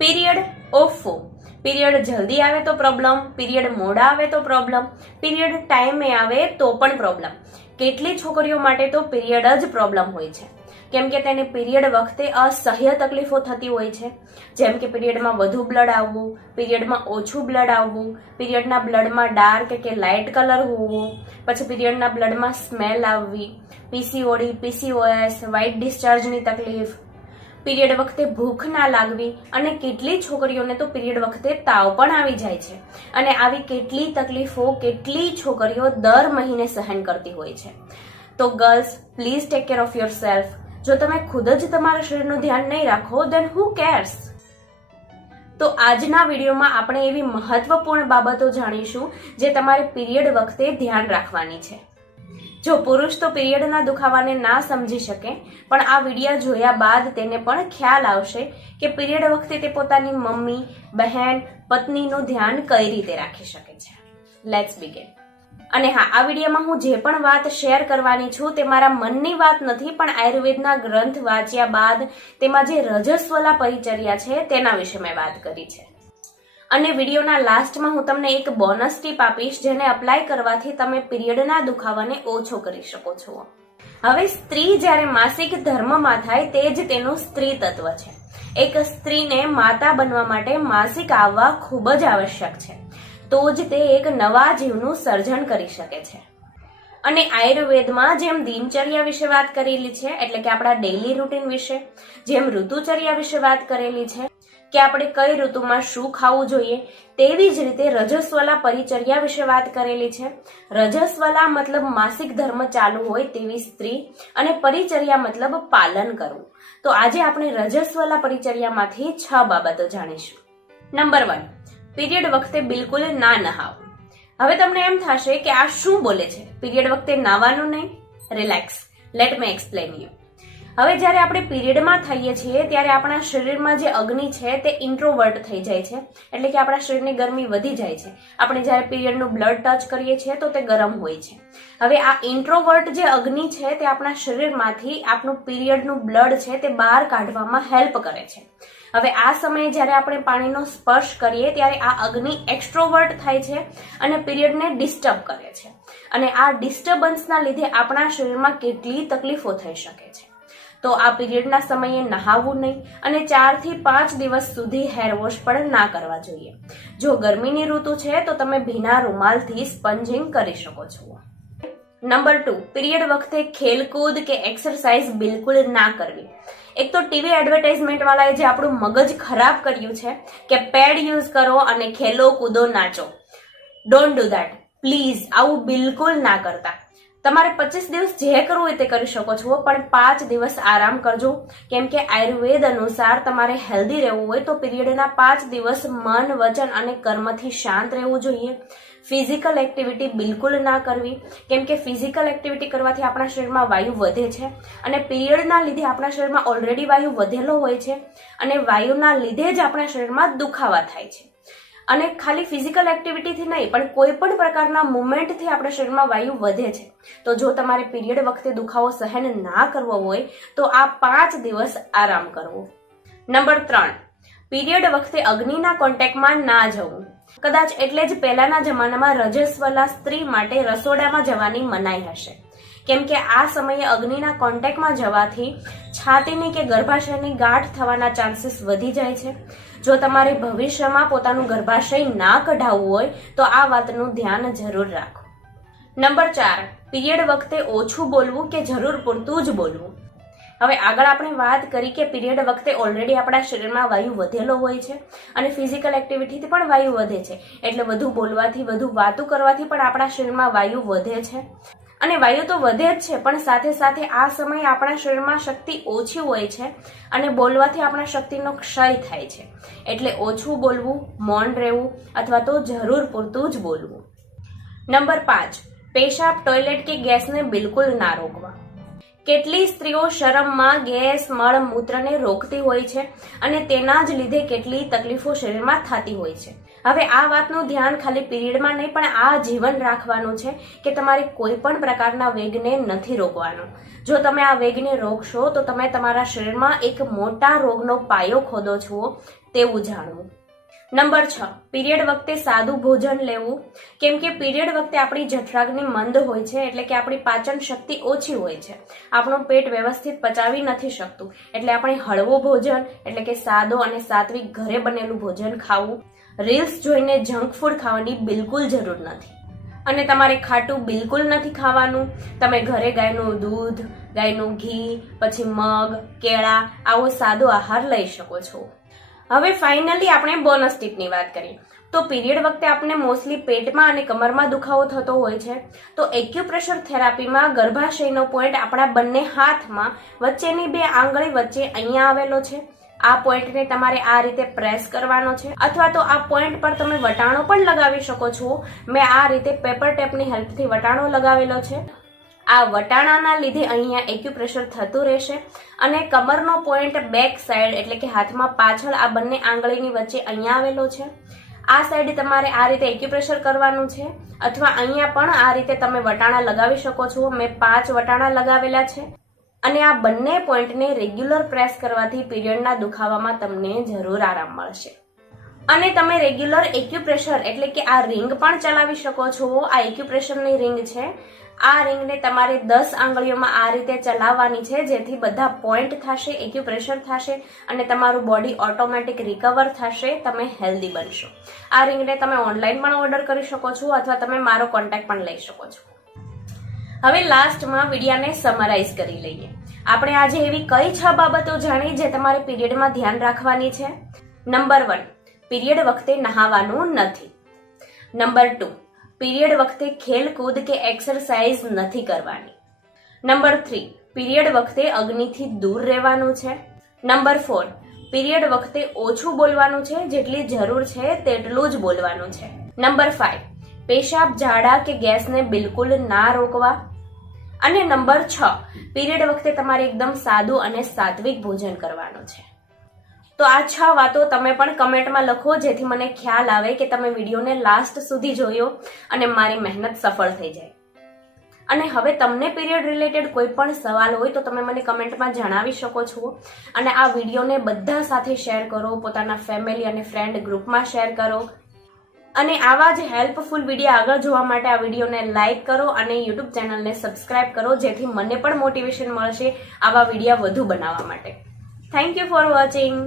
Period Oh, period જલ્દી આવે તો પ્રોબ્લેમ, પીરિયડ મોડા આવે તો પ્રોબ્લેમ, પીરિયડ ટાઈમે આવે તો પણ પ્રોબ્લેમ. કેટલી છોકરીઓ માટે તો પીરિયડ જ પ્રોબ્લેમ હોય છે, કેમ કે તેને પીરિયડ વખતે અસહ્ય તકલીફો થતી હોય છે, જેમ કે પીરિયડમાં વધુ બ્લડ આવવું, પીરિયડમાં ઓછું બ્લડ આવવું, પીરિયડના બ્લડમાં ડાર્ક કે લાઇટ કલર હોવો, પછી પીરિયડના બ્લડમાં સ્મેલ આવવી, પીસીઓડી, પીસીઓએસ, વ્હાઇટ ડિસ્ચાર્જની તકલીફ, પીરિયડ વખતે ભૂખ ના લાગવી, અને કેટલી છોકરીઓને તો પીરિયડ વખતે તાવ પણ આવી જાય છે. અને આવી કેટલી તકલીફો કેટલી છોકરીઓ દર મહિને સહન કરતી હોય છે. તો girls, please take care of your self. જો તમે ખુદ જ તમારા શરીરનું ધ્યાન નહીં રાખો, ધેન હુ કેર્સ? તો આજના વિડીયોમાં આપણે એવી મહત્વપૂર્ણ બાબતો જાણીશું જે તમારે પીરિયડ વખતે ધ્યાન રાખવાની છે. જો પુરુષ તો પીરિયડના દુખાવાને ના સમજી શકે, પણ આ વિડીયો જોયા બાદ તેને પણ ખ્યાલ આવશે કે પીરિયડ વખતે તે પોતાની મમ્મી, બહેન, પત્નીનું ધ્યાન કઈ રીતે રાખી શકે છે. Let's begin. અને હા, આ વિડીયોમાં હું જે પણ વાત શેર કરવાની છું તે મારા મનની વાત નથી, પણ આયુર્વેદના ગ્રંથ વાંચ્યા બાદ તેમાં જે રજસ્વલા પરિચર્યા છે તેના વિશે મેં વાત કરી છે. અને વિડીયોના લાસ્ટમાં હું તમને એક બોનસ ટીપ આપીશ જેને અપ્લાય કરવાથી તમે પીરિયડના દુખાવાને ઓછો કરી શકો છો. હવે સ્ત્રી જ્યારે માસિક ધર્મમાં થાય તે જ તેનું સ્ત્રી તત્વ છે. એક સ્ત્રીને માતા બનવા માટે માસિક આવવા ખૂબ જ આવશ્યક છે, તો જ તે એક નવા જીવનું સર્જન કરી શકે છે. અને આયુર્વેદમાં જેમ દિનચર્યા વિશે વાત કરેલી છે, એટલે કે આપણા ડેઇલી રૂટીન વિશે, જેમ ઋતુચર્યા વિશે વાત કરેલી છે કે આપણે કઈ ઋતુમાં શું ખાવું જોઈએ, તેવી જ રીતે રજસ્વલા પરિચર્યા વિશે વાત કરેલી છે. રજસ્વલા મતલબ માસિક ધર્મ ચાલુ હોય તેવી સ્ત્રી, અને પરિચર્યા મતલબ પાલન કરવું. તો આજે આપણે રજસ્વલા પરિચર્યામાંથી 6 બાબતો જાણીશું. નંબર 1, પીરિયડ વખતે બિલકુલ ના નહાવું. હવે તમને એમ થશે કે આ શું બોલે છે, પીરિયડ વખતે નાવાનું નહીં? Relax, let me explain you. હવે જ્યારે આપણે પીરિયડમાં થઈએ છીએ ત્યારે આપણા શરીરમાં જે અગ્નિ છે તે ઇન્ટ્રોવર્ટ થઈ જાય છે, એટલે કે આપણા શરીરની ગરમી વધી જાય છે. આપણે જ્યારે પીરિયડનું બ્લડ ટચ કરીએ છીએ તો તે ગરમ હોય છે. હવે આ ઇન્ટ્રોવર્ટ જે અગ્નિ છે તે આપણા શરીરમાંથી આપણું પીરિયડનું બ્લડ છે તે બહાર કાઢવામાં હેલ્પ કરે છે. હવે આ સમયે જ્યારે આપણે પાણીનો સ્પર્શ કરીએ ત્યારે આ અગ્નિ એક્સ્ટ્રોવર્ટ થાય છે અને પીરિયડને ડિસ્ટર્બ કરે છે. અને આ ડિસ્ટર્બન્સના લીધે આપણા શરીરમાં કેટલી તકલીફો થઈ શકે છે. તો આ પીરિયડના સમયે નહાવું નહીં, અને 4 થી 5 દિવસ સુધી હેરવોશ પણ ના કરવા જોઈએ. જો ગરમીની ઋતુ છે તો તમે ભીના રૂમાલથી સ્પંજિંગ કરી શકો છો. નંબર 2, પીરિયડ વખતે ખેલકૂદ કે એક્સરસાઇઝ બિલકુલ ના કરવી. એક તો ટીવી એડવર્ટાઇઝમેન્ટ વાળાએ જે આપણું મગજ ખરાબ કર્યું છે કે પેડ યુઝ કરો અને ખેલો કૂદો નાચો. Don't do that please. આવું બિલકુલ ના કરતા. તમારે 25 દિવસ જે કરવું હોય તે કરી શકો છો, પણ 5 દિવસ આરામ કરજો, કેમ કે આયુર્વેદ અનુસાર તમારે હેલ્ધી રહેવું હોય તો પીરિયડના 5 દિવસ મન, વચન અને કર્મથી શાંત રહેવું જોઈએ. ફિઝિકલ એક્ટિવિટી બિલકુલ ના કરવી, કેમ કે ફિઝિકલ એક્ટિવિટી કરવાથી આપણા શરીરમાં વાયુ વધે છે, અને પીરિયડના લીધે આપણા શરીરમાં ઓલરેડી વાયુ વધેલો હોય છે, અને વાયુના લીધે જ આપણા શરીરમાં દુખાવા થાય છે. અને ખાલી ફિઝિકલ એક્ટિવિટીથી નહીં, પણ કોઈ પણ પ્રકારના મુવમેન્ટથી આપણા શરીરમાં વાયુ વધે છે. તો જો તમારે પીરિયડ વખતે દુખાવો સહન ના કરવો હોય તો આ 5 દિવસ આરામ કરવો. નંબર 3, પીરિયડ વખતે અગ્નિના કોન્ટેક્ટમાં ના જવું. કદાચ એટલે જ પહેલાના જમાનામાં રજસ્વલા સ્ત્રી માટે રસોડામાં જવાની મનાઈ હશે, કેમ કે આ સમયે અગ્નિના કોન્ટેક્ટમાં જવાથી છાતીની કે ગર્ભાશયની ગાંઠ થવાના ચાન્સીસ વધી જાય છે. જો તમારે ભવિષ્યમાં પોતાનું ગર્ભાશય ના કઢાવવું હોય તો આ વાતનું ધ્યાન જરૂર રાખો. નંબર 4, પીરિયડ વખતે ઓછું બોલવું કે જરૂર પૂરતું જ બોલવું. હવે આગળ આપણે વાત કરી કે પીરિયડ વખતે ઓલરેડી આપણા શરીરમાં વાયુ વધેલો હોય છે, અને ફિઝિકલ એક્ટિવિટીથી પણ વાયુ વધે છે, એટલે વધુ બોલવાથી, વધુ વાતો કરવાથી પણ આપણા શરીરમાં વાયુ વધે છે. અને વાયુ તો વધે જ છે, પણ સાથે સાથે આ સમયે આપણા શરીરમાં શક્તિ ઓછી હોય છે, અને બોલવાથી આપણા શક્તિનો ક્ષય થાય છે. એટલે ઓછું બોલવું, મૌન રહેવું, અથવા તો જરૂર પૂરતું જ બોલવું. નંબર 5, પેશાબ, ટોયલેટ કે ગેસને બિલકુલ ના રોકવા. કેટલી સ્ત્રીઓ શરમમાં ગેસ મળ મૂત્રને રોકતી હોય છે અને તેના જ લીધે કેટલી તકલીફો શરીરમાં થતી હોય છે. હવે આ વાતનું ધ્યાન ખાલી પીરિયડમાં નહીં પણ આ જીવન રાખવાનું છે કે તમારે કોઈ પણ પ્રકારના વેગને નથી રોકવાનો. જો તમે આ વેગને રોકશો તો તમે તમારા શરીરમાં એક મોટા રોગનો પાયો ખોદો છો તેવું જાણવું. નંબર 6, પીરિયડ વખતે સાદું ભોજન લેવું. કેમ કે પીરિયડ વખતે આપણી જઠરાગ્નિ મંદ હોય છે, એટલે કે આપણી પાચન શક્તિ ઓછી હોય છે, આપણું પેટ વ્યવસ્થિત પચાવી નથી શકતું, એટલે આપણે હળવું ભોજન એટલે કે સાદો અને સાત્વિક ઘરે બનેલું ભોજન ખાવું. રીલ્સ જોઈને જંક ફૂડ ખાવાની બિલકુલ જરૂર નથી અને તમારે ખાટું બિલકુલ નથી ખાવાનું. તમે ઘરે ગાયનું દૂધ, ગાયનું ઘી, પછી મગ, કેળા આવો સાદો આહાર લઈ શકો છો. હવે ફાઇનલી આપણે બોનસ ટીપની વાત કરીએ તો પીરિયડ વખતે આપણે મોસ્ટલી પેટમાં અને કમરમાં દુખાવો થતો હોય છે, તો એક્યુપ્રેશર થેરાપીમાં ગર્ભાશયનો પોઈન્ટ આપણા બંને હાથમાં વચ્ચેની 2 આંગળી વચ્ચે અહીંયા આવેલો છે. આ પોઈન્ટને તમારે આ રીતે પ્રેસ કરવાનો છે, અથવા તો આ પોઈન્ટ પર તમે વટાણો પણ લગાવી શકો છો. મેં આ રીતે પેપર ટેપની હેલ્પથી વટાણો લગાવેલો છે. આ વટાણાના લીધે અહીંયા એક્યુપ્રેશર થતું રહેશે અને કમરનો પોઈન્ટ બેક સાઈડ એટલે કે હાથમાં પાછળ આ બંને આંગળીની વચ્ચે અહીંયા આવેલો છે. આ સાઈડ તમારે આ રીતે એક્યુપ્રેશર કરવાનું છે, અથવા અહીંયા પણ આ રીતે તમે વટાણા લગાવી શકો છો. મેં 5 વટાણા લગાવેલા છે અને આ બંને પોઈન્ટને રેગ્યુલર પ્રેસ કરવાથી પીરિયડના દુખાવામાં તમને જરૂર આરામ મળશે. અને તમે રેગ્યુલર એક્યુપ્રેશર એટલે કે આ રિંગ પણ ચલાવી શકો છો. આ એક્યુપ્રેશરની રિંગ છે. આ રિંગને તમારે 10 આંગળીઓમાં આ રીતે ચલાવવાની છે, જેથી બધા પોઈન્ટ થશે, એક્યુપ્રેશર થશે અને તમારું બોડી ઓટોમેટિક રિકવર થશે, તમે હેલ્ધી બનશો. આ રિંગને તમે ઓનલાઈન પણ ઓર્ડર કરી શકો છો અથવા તમે મારો કોન્ટેક્ટ પણ લઈ શકો છો. હવે લાસ્ટમાં વિડિયાને સમરાઇઝ કરી લઈએ. આપણે આજે એવી કઈ 6 બાબતો જાણી જે તમારે પીરિયડમાં ધ્યાન રાખવાની છે. નંબર 1, પીરિયડ વખતે નહાવાનું નથી. નંબર 2, પીરિયડ વખતે ખેલકૂદ કે એક્સરસાઇઝ નથી કરવાની. નંબર 3, પીરિયડ વખતે અગ્નિથી દૂર રહેવાનું છે. નંબર 4, પીરિયડ વખતે ઓછું બોલવાનું છે, જેટલી જરૂર છે તેટલું જ બોલવાનું છે. નંબર 5, પેશાબ, ઝાડા કે ગેસને બિલકુલ ના રોકવા. અને નંબર 6, પીરિયડ વખતે તમારે એકદમ સાદું અને સાત્વિક ભોજન કરવાનું છે. તો આ 6 વાતો તમે પણ કમેન્ટમાં લખો, જેથી મને ખ્યાલ આવે કે તમે વિડીયોને લાસ્ટ સુધી જોયો અને મારી મહેનત સફળ થઈ જાય. અને હવે તમને પીરિયડ રિલેટેડ કોઈ પણ સવાલ હોય તો તમે મને કમેન્ટમાં જણાવી શકો છો. અને આ વિડીયોને બધા સાથે શેર કરો, પોતાના ફેમિલી અને ફ્રેન્ડ ગ્રુપમાં શેર કરો. અને આવા જ હેલ્પફુલ વિડીયો આગળ જોવા માટે આ વિડીયોને લાઇક કરો અને યુટ્યુબ ચેનલને સબસ્ક્રાઇબ કરો, જેથી મને પણ મોટિવેશન મળશે આવા વિડીયો વધુ બનાવવા માટે. Thank you for watching.